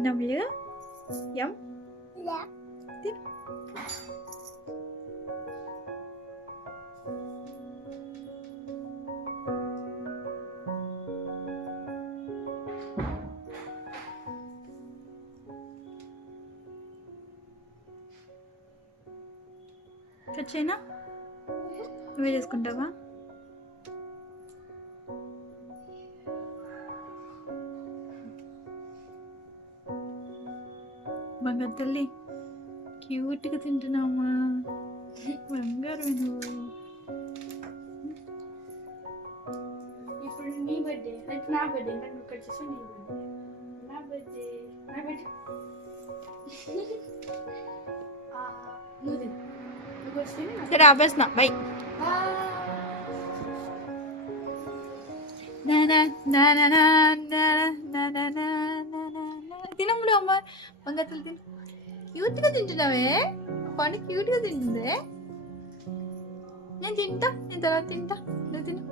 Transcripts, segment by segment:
బాగుందా మీరు? ఎం వచ్చేనా నువ్వే చేసుకుంటావా? బంగారు తల్లి క్యూట్గా తింటున్నామా? బంగారు నువ్వు. ఇప్పుడు నీ బర్త్డే అంటే నా బర్త్డే నన్ను కట్ చేసి నీ బర్త్డే నా బర్త్డే నువ్వు తిను నువ్వు వస్తేనే సరే ఆపేస్తున్నా బై. తినములు అమ్మ బంగారు తల్లి తిను. క్యూట్గా తింటున్నావే పండు, క్యూట్గా తింటుందే. నేను తింటా, నేను తర్వాత తింటా, నువ్వు తిను.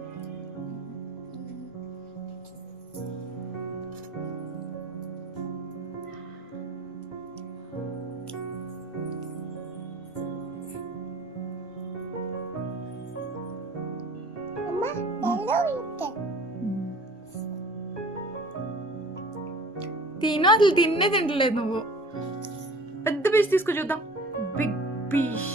తిను, అసలు తిన్నే తింటలేదు నువ్వు. పెద్ద పీస్ తీసుకో చూద్దాం. Big piece.